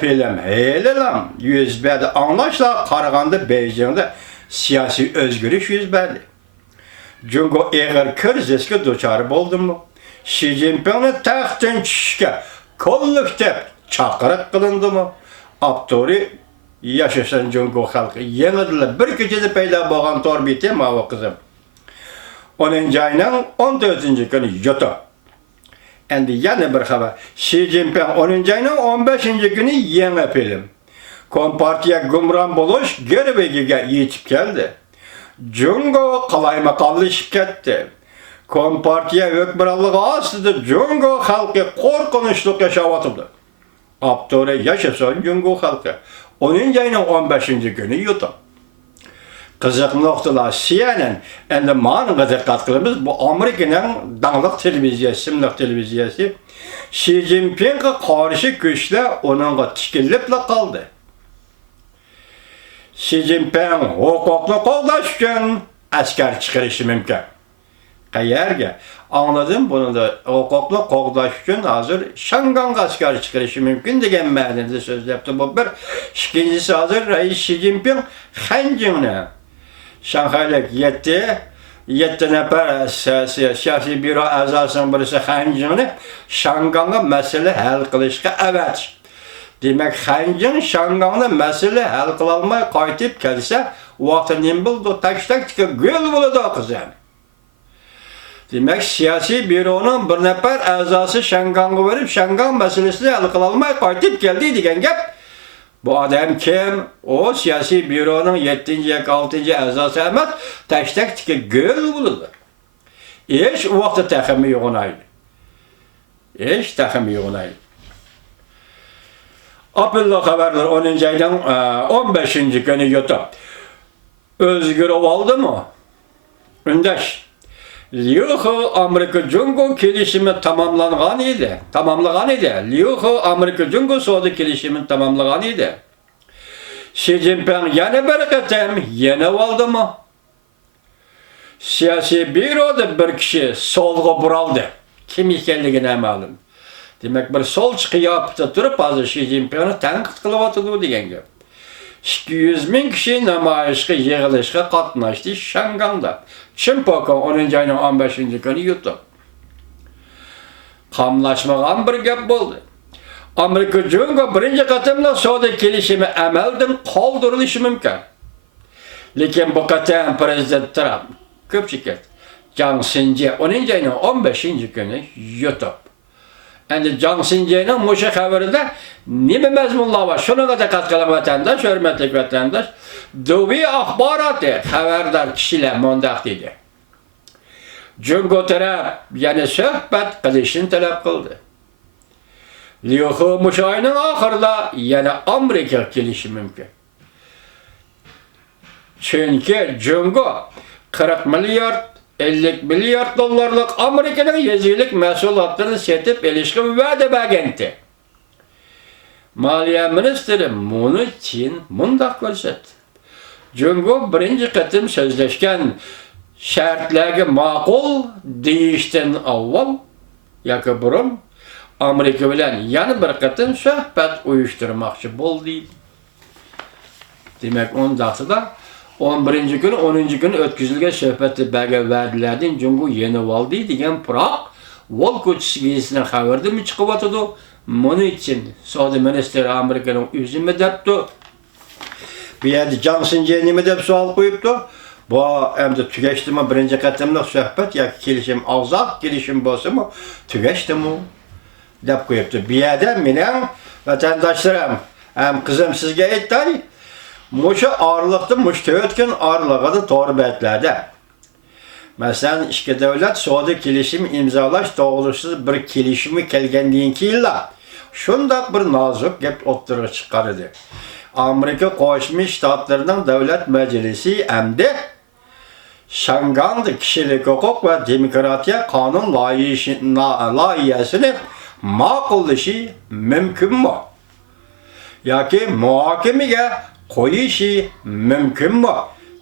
Film heylelam yüz verdi. Anlaşla Karaganda Beijing'de siyasi özgürlük yüz verdi. Jungo eğer krizisке duçarı oldu mu? Xi Jinping'in tahtın çişke kollektif çakırık kılındı mı? Aptori yaşasın Jungo halkı yenildiler. Bir gecede peyda boğan torbiti ma o kızım. 10. ayının 14. günü yutu. Endi yana bir haber. Xi Jinping 10. ayının 15. günü yeni film. Kompartiya gumran buluş geribegiga yetip geldi. Jungo kalaymakallaşıp ketdi. Kompartiya hükümranlığı aslında Jungo halkı korkunçluk yaşavatıldı. Aptore yaşasın Jungo halkı. 10. ayının 15. günü yutu. Kızık noktalar CNN, endi manıga dikkat kılımız bu Amerika'nın dağlık televiziyası, simlik televiziyası Xi Jinping'e karşı güçle onunla tikilip kaldı. Xi Jinping hukuklu qoğdaş üçün asker çıkarışı mümkün. Qayerga? Anladım bunu da hukuklu qoğdaş üçün hazır Şangang asker çıkarışı mümkün degen ma'nada sözlepti bu bir. İkincisi hazır Reis Xi Jinping Hanjing'ni Şanghay'lık yetti nefer siyasi büro azasının birisi Hanjing'ni Şangang'a mesele hal kılışka evet. Demek Hanjing Şangang'da mesele hal kılalmay qaytip kelse vaqtı nem buldu taştak göl buladı o kızım. Demek siyasi büronun bir nefer azası Şangang'a verip Şangang meselesini hal kılalmay qaytip geldi degen gep. Bu adam kim? O siyasi büronun 7. 6. azası emas taştak göl buladı. Hiç vaqtı takımı yoğunaydı. Hiç takımı yoğunaydı. April'de haberler 10. ayının 15. günü yutu. Özgür oldu mu? Ündeş. Liuhu Amerika Jungo kelişimi tamamlanan idi. Liuhu Amerika Jungo soğudu kelişimin tamamlanan idi. Xi Jinping yeni bereketim yeni oldu mu? Siyasi büroda bir kişi solga buraldı. Kim ekenligine malum. Demek bir sol çıkıyapta durup hazır Xi Jinping'i tenkit kılıvatıdı degen gep. 200 bin kişi namayışga, yığılışga katnaştı Şangang'da. Çinpok'un 10. ayının 15. günü yutu. Kamlaşmağan bir gep oldu. Amerika Jungo birinci katımla soğudu kelişimi emelden kaldırılışı mümkün. Lekin bu katım Prezident Trump köpçüket. Jiang Xinji 10. ayının 15. günü yutu. Endi Jiang Xinji'nin muşu haberinde nime mezmunlar var? Şuna kadar katkılan vatandaş, hürmetli vatandaş. Duvi ahbaratı haberdar kişiler mondak dedi. Jungo taraf yani söhbet kılışını talep kıldı. Liuhu muşu ayının ahırda yani Amerika gelişi mümkün. Çünkü Jungo 40 milyar 50 milyar dolarlık Amerika'nın yezilik mesulatlarını setip ilişkin vade bagenti. Maliye Ministri bunu için mundak görsetti. Jungo birinci katım sözleşken şartlarga maqul deyişten avval yoki burun Amerika bilan yana bir katım suhbat uyushtirmoqchi bo'ldi. Demek ondaqda 11. günü 10. günü ötküzülgen söhbeti belge verdilerden Jungo yeni oldu degen Prag Vol koçisigisine haberde mi çıkıvatıdı? Bunun için Saudi Ministeri Amerika'nın üzümü depti. Bir yerde Jiang Xinji'ye nime dep sual koyuptu. Bu hem de tügeçti mi birinci katımlık sohbet ya kelişim azak kelişim bolsa mı tügeçti mi? Dep koyuptu. Bir yerde menen vatandaşlarım hem kızım sizge etti. Muşu ağırlıkta müştevetken ağırlığa da torbetlerde. Mesela iki devlet Saudi kelişim imzalaş doğrultusuz bir kelişimi kelgendiğin ki illa şundak bir nazuk gep ortaya çıkardı. Amerika Koşmuş Ştatlarının Devlet Meclisi hem de Şangang'da kişilik hukuk ve demokratiya kanun layihesini makullaşı mümkün mü? Ya ki muhakemeye koyuşu mümkün mü?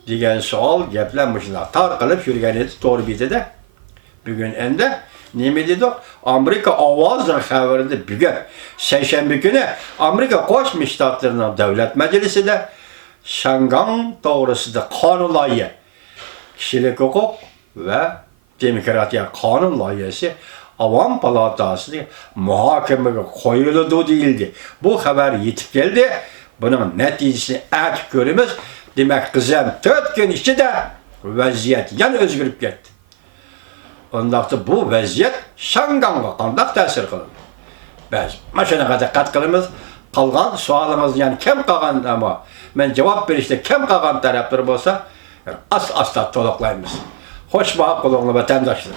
Diyen sual geplenmişler. Tarqılıp yürgen edi doğru bir de. Bugün ende Nima dedik? Amerika ovozning xabarida bugun seshanba kuni Amerika Qo'shma Shtatlarining davlat majlisida Shangang to'g'risida qonun loyiha, kishilik huquq va demokratiya qonun loyihasi Avam Palatasiga muhokamaga qo'yiladi deyildi. Bu xabar yetib keldi. Buning natijasini aytib ko'ramiz. Demak, qizim 4 kun ichida vaziyat yana o'zgarib ketdi. Ondaqda bu vaziyat Shanganga qanday ta'sir qiladi? Biz mana shunaqa diqqat qilamiz. Qolgan savolimiz, ya'ni kim qolgan ama men javob berishda kim qolgan taraflar bo'lsa, asta to'liqlaymiz. Xo'sh, bo'ling vatandoshlar.